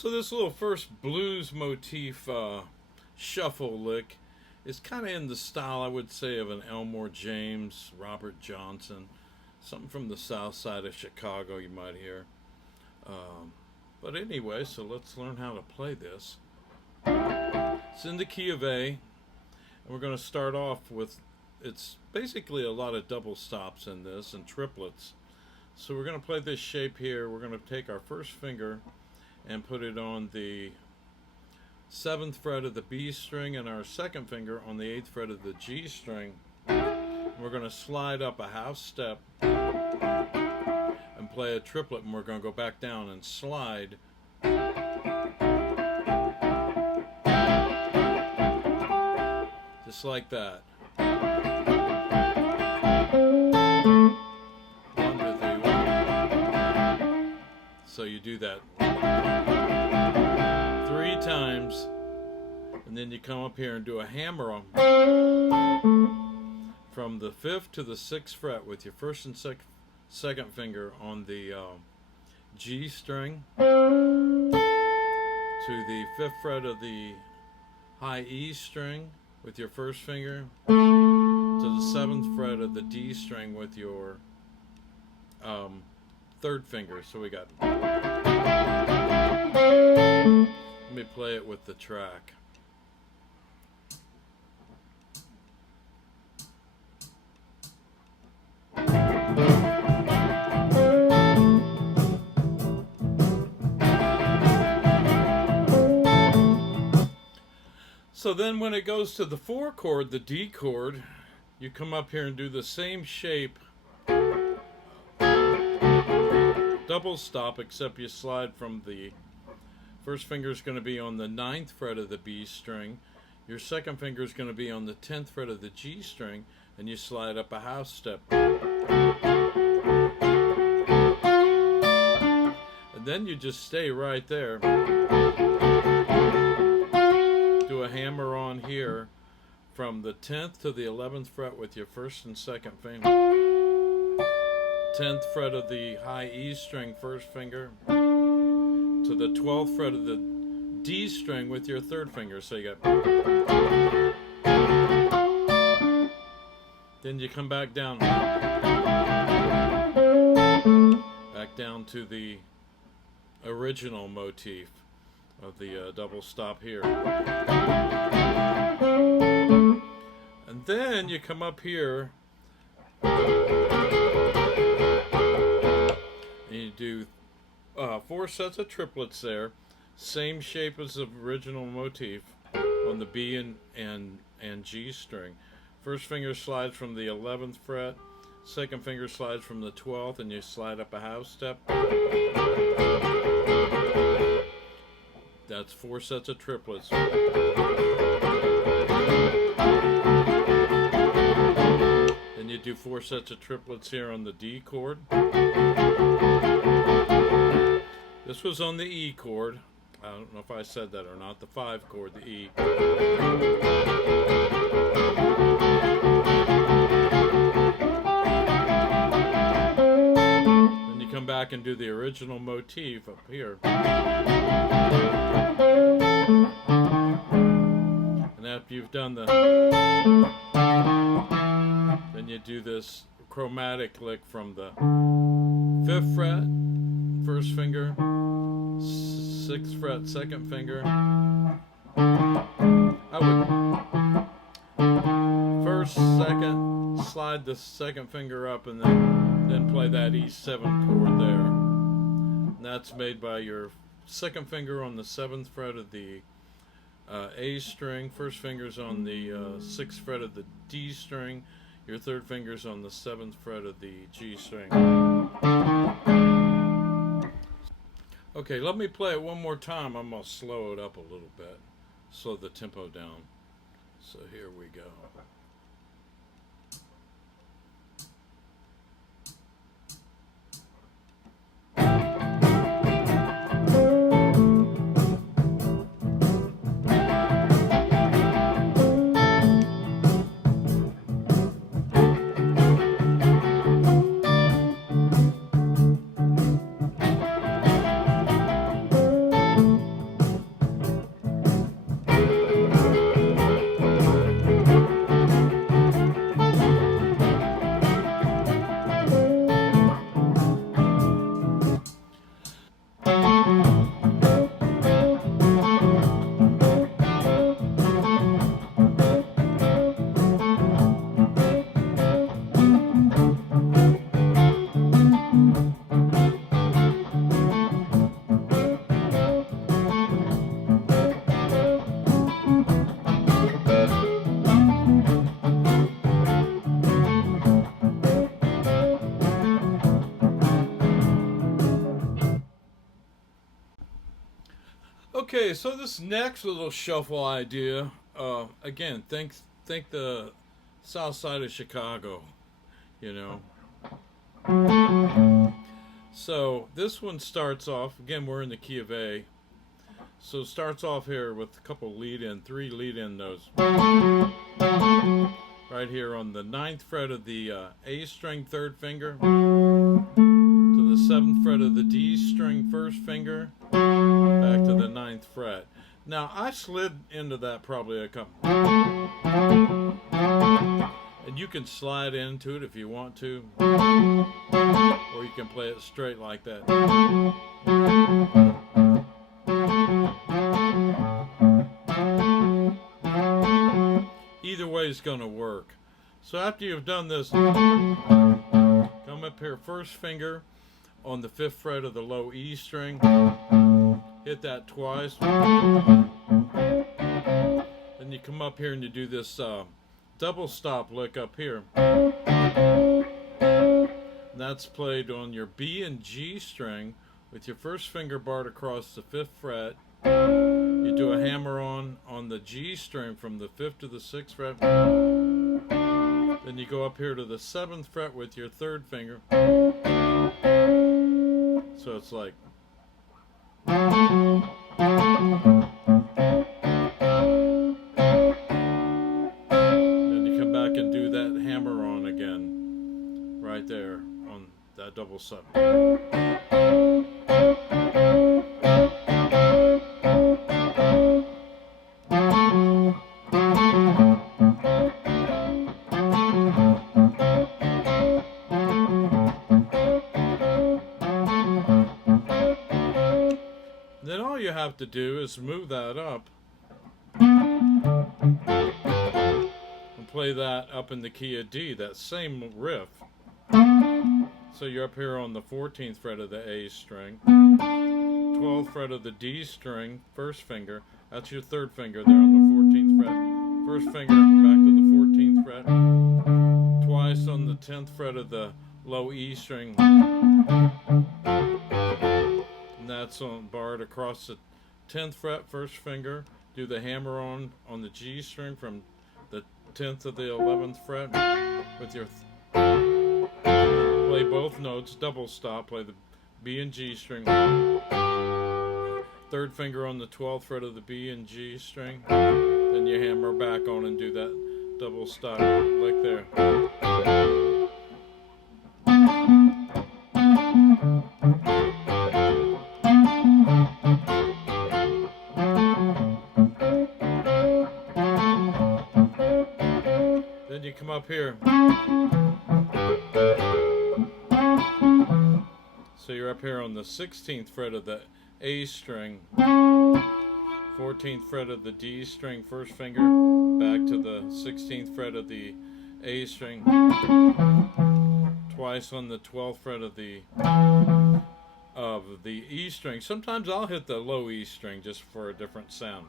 So this little first blues motif shuffle lick is kind of in the style, I would say, of an Elmore James, Robert Johnson, something from the south side of Chicago you might hear. But anyway, so let's learn how to play this. It's in the key of A, and we're going to start off with, it's basically a lot of double stops in this and triplets. So we're going to play this shape here. We're going to take our first finger and put it on the 7th fret of the B string and our second finger on the 8th fret of the G string. We're going to slide up a half step and play a triplet, and we're going to go back down and slide just like that. 1, 2, 3, 1. So you do that 3 times, and then you come up here and do a hammer on from the 5th to the 6th fret with your first and second finger on the G string to the 5th fret of the high E string with your first finger to the 7th fret of the D string with your third finger. So we got, let me play it with the track. So then when it goes to the 4 chord, the D chord, you come up here and do the same shape, double stop, except you slide from the first finger is going to be on the 9th fret of the B string, your second finger is going to be on the 10th fret of the G string, and you slide up a half step. And then you just stay right there. Do a hammer on here from the 10th to the 11th fret with your first and second finger. 10th fret of the high E string, first finger, to the 12th fret of the D string with your third finger. So you got, then you come back down to the original motif of the double stop here. And then you come up here and you do 4 sets of triplets there, same shape as the original motif on the B and G string. First finger slides from the 11th fret, second finger slides from the 12th, and you slide up a half step. That's 4 sets of triplets. Then you do 4 sets of triplets here on the D chord. This was on the E chord. I don't know if I said that or not. The 5 chord, the E. Then you come back and do the original motif up here. And after you've done then you do this chromatic lick from the 5th fret, first finger, 6th fret, second finger. I would first, second, slide the second finger up, and then play that E7 chord there. And that's made by your second finger on the 7th fret of the A string, first finger's on the 6th fret of the D string, your third finger's on the 7th fret of the G string. Okay, let me play it one more time. I'm going to slow it up a little bit, slow the tempo down. So here we go. Okay, so this next little shuffle idea, again, think the south side of Chicago, you know. So this one starts off, again, we're in the key of A. So it starts off here with a couple three lead-in notes. Right here on the 9th fret of the A string 3rd finger to the 7th fret of the D string 1st finger, back to the 9th fret. Now I slid into that probably a couple, and you can slide into it if you want to, or you can play it straight like that. Either way is going to work. So after you've done this, come up here, 1st finger on the 5th fret of the low E string, hit that twice, then you come up here and you do this double stop lick up here. And that's played on your B and G string with your 1st finger barred across the 5th fret. You do a hammer on the G string from the 5th to the 6th fret. Then you go up here to the 7th fret with your 3rd finger. So it's like. Then you come back and do that hammer on again. Right there on that double 7. Then all you have to do is move that up and play that up in the key of D, that same riff. So you're up here on the 14th fret of the A string, 12th fret of the D string, 1st finger, that's your 3rd finger there on the 14th fret, 1st finger back to the 14th fret, twice on the 10th fret of the low E string, and that's on barred across the 10th fret, 1st finger, do the hammer on the G string from the 10th to the 11th fret with your play both notes, double stop, play the B and G string, 3rd finger on the 12th fret of the B and G string, then you hammer back on and do that double stop lick there. Then you come up here. So you're up here on the 16th fret of the A string, 14th fret of the D string, 1st finger, back to the 16th fret of the A string, twice on the 12th fret of the E string. Sometimes I'll hit the low E string just for a different sound.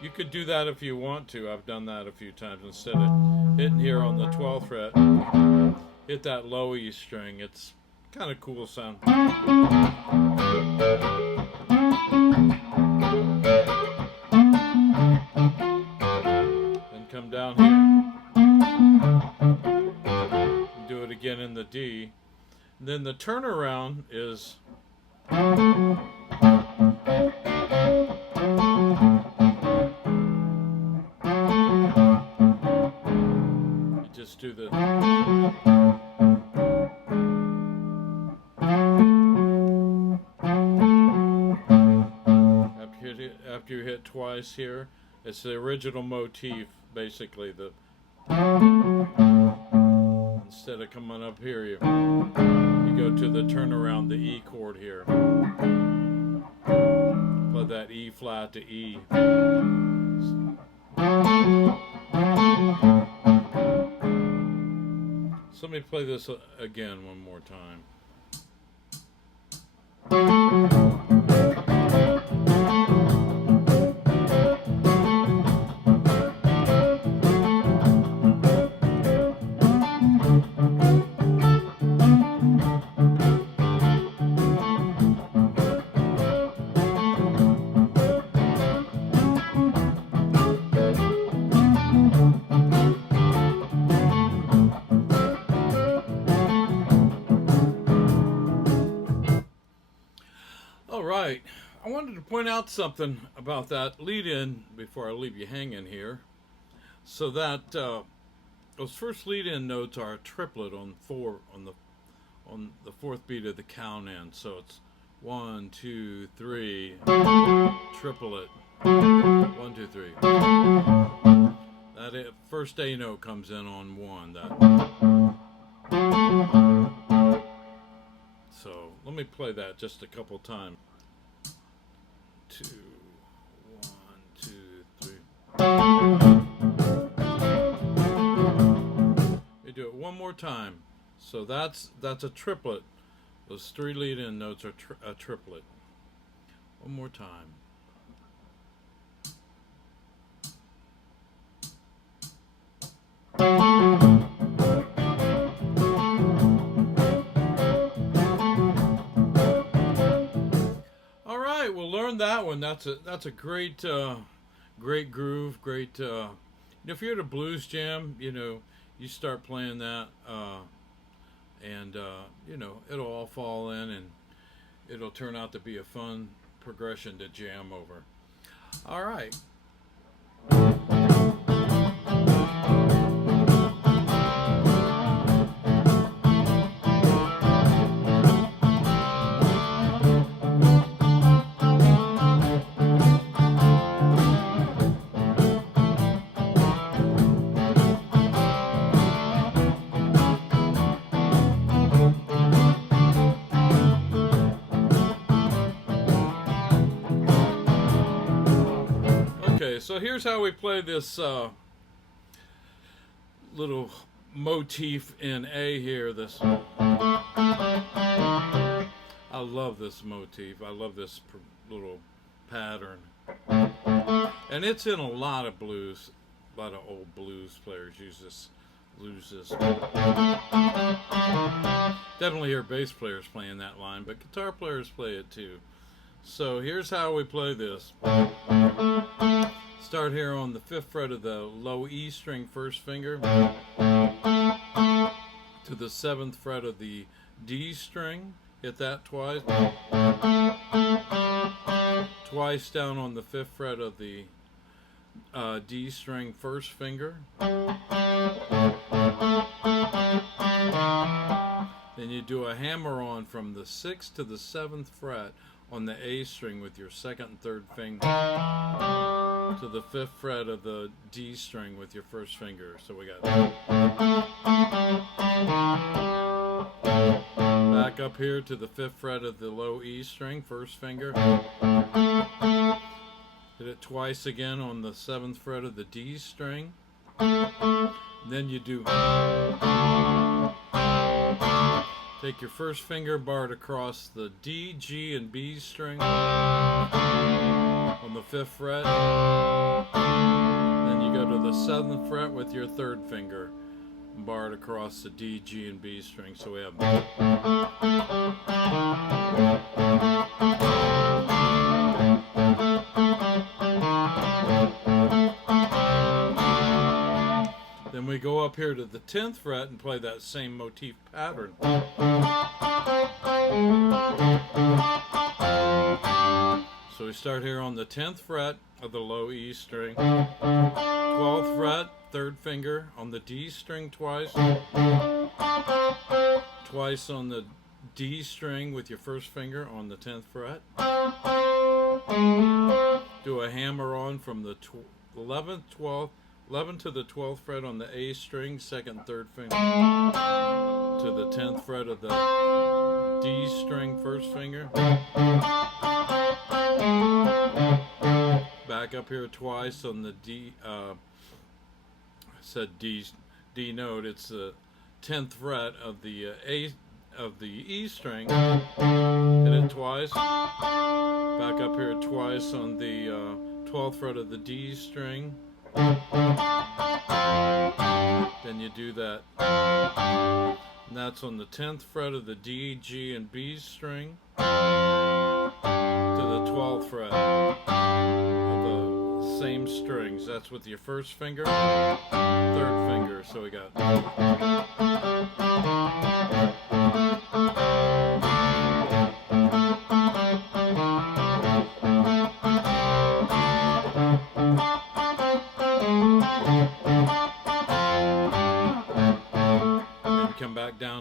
You could do that if you want to. I've done that a few times. Instead of hitting here on the 12th fret, hit that low E string. It's kind of cool sound. Then come down here and do it again in the D. And then the turnaround is just do the after you hit twice here, it's the original motif basically. The instead of coming up here, you go to the turnaround, the E chord here. Play that E flat to E. So let me play this again one more time. right, I wanted to point out something about that lead-in before I leave you hanging here. So that those first lead-in notes are a triplet on the fourth beat of the count in. So it's 1, 2, 3, triplet. 1, 2, 3. That first A note comes in on 1. So let me play that just a couple times. 2, 1, 2, 3. Let me do it one more time. So that's a triplet. Those 3 lead-in notes are a triplet. One more time. All right, we'll learn that one. That's a great great groove. Great. If you're at a blues jam, you start playing that, and it'll all fall in, and it'll turn out to be a fun progression to jam over. All right. Okay, so here's how we play this little motif in A here. I love this motif. I love this little pattern. And it's in a lot of blues. A lot of old blues players use this. Definitely hear bass players playing that line, but guitar players play it too. So here's how we play this. Start here on the 5th fret of the low E string first finger to the 7th fret of the D string. Hit that twice. Twice down on the 5th fret of the D string first finger. Then you do a hammer on from the 6th to the 7th fret on the A string with your 2nd and 3rd finger to the 5th fret of the D string with your first finger. So we got back up here to the 5th fret of the low E string, first finger. Hit it twice again on the 7th fret of the D string. Then you do take your first finger, bar it across the D, G, and B string on the 5th fret. Then you go to the 7th fret with your 3rd finger, bar it across the D, G, and B string. So we have then we go up here to the 10th fret and play that same motif pattern. So we start here on the 10th fret of the low E string, 12th fret, 3rd finger on the D string twice, twice on the D string with your first finger on the 10th fret. Do a hammer on from the 11th, 12th, 11 to the 12th fret on the A string, 2nd, 3rd finger to the 10th fret of the D string, first finger. Back up here twice on the D. I said D note. It's the 10th fret of the A of the E string. Hit it twice. Back up here twice on the 12th fret of the D string. Then you do that, and that's on the 10th fret of the D, G, and B string to the 12th fret of the same strings. That's with your first finger, 3rd finger. So we got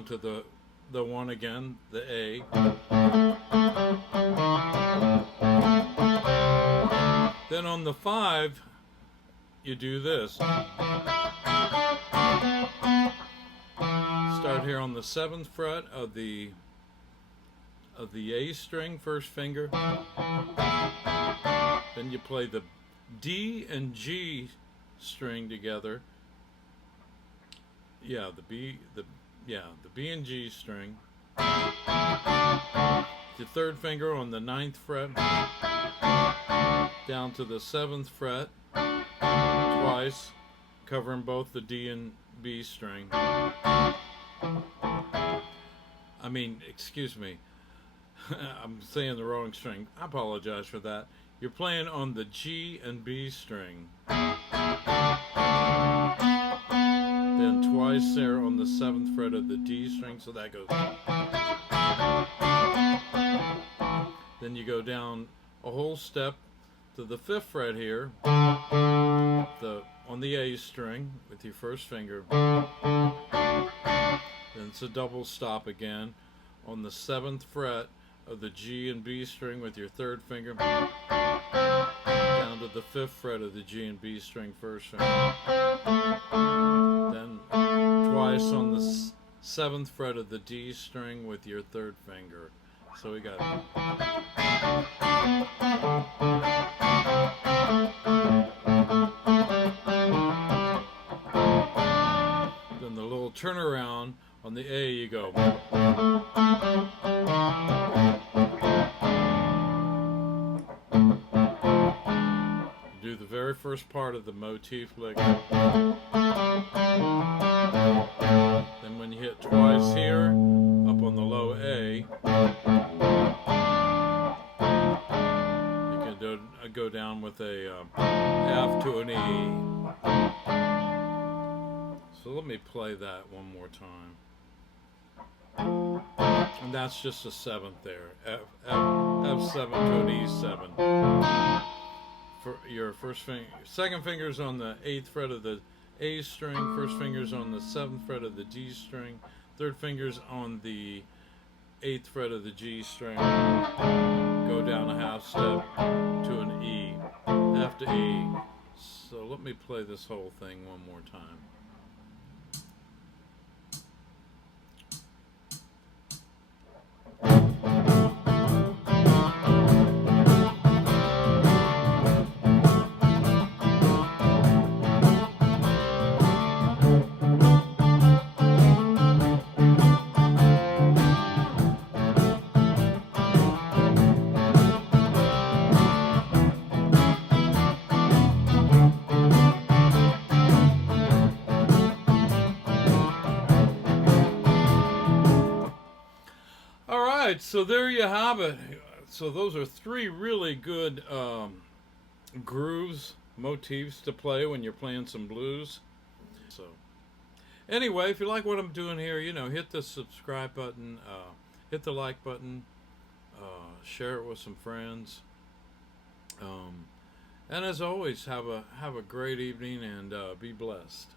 to the one again, the A. Then on the 5, you do this. Start here on the 7th fret of the A string, first finger. Then you play the D and G string together. Yeah, the B and G string. Your 3rd finger on the 9th fret down to the 7th fret twice, covering both the D and B string. I mean, excuse me, I'm saying the wrong string. I apologize for that. You're playing on the G and B string. Then twice there on the 7th fret of the D string, so that goes. Then you go down a whole step to the 5th fret here, on the A string with your first finger. Then it's a double stop again on the 7th fret of the G and B string with your 3rd finger, down to the 5th fret of the G and B string, first finger. Then twice on the 7th fret of the D string with your 3rd finger. So we got then the little turnaround on the A, you go. You do the very first part of the motif lick. Then when you hit twice here, up on the low A, you can go down with a F to an E. So let me play that one more time. And that's just a 7th there. F7 to an E7. For your first finger, 2nd finger's on the 8th fret of the A string, 1st finger's on the 7th fret of the D string, 3rd finger's on the 8th fret of the G string. Go down a half step to an E, F to E. So let me play this whole thing one more time. Alright, so there you have it. So those are 3 really good grooves, motifs to play when you're playing some blues. So anyway, if you like what I'm doing here, hit the subscribe button, hit the like button, share it with some friends. And as always, have a great evening and be blessed.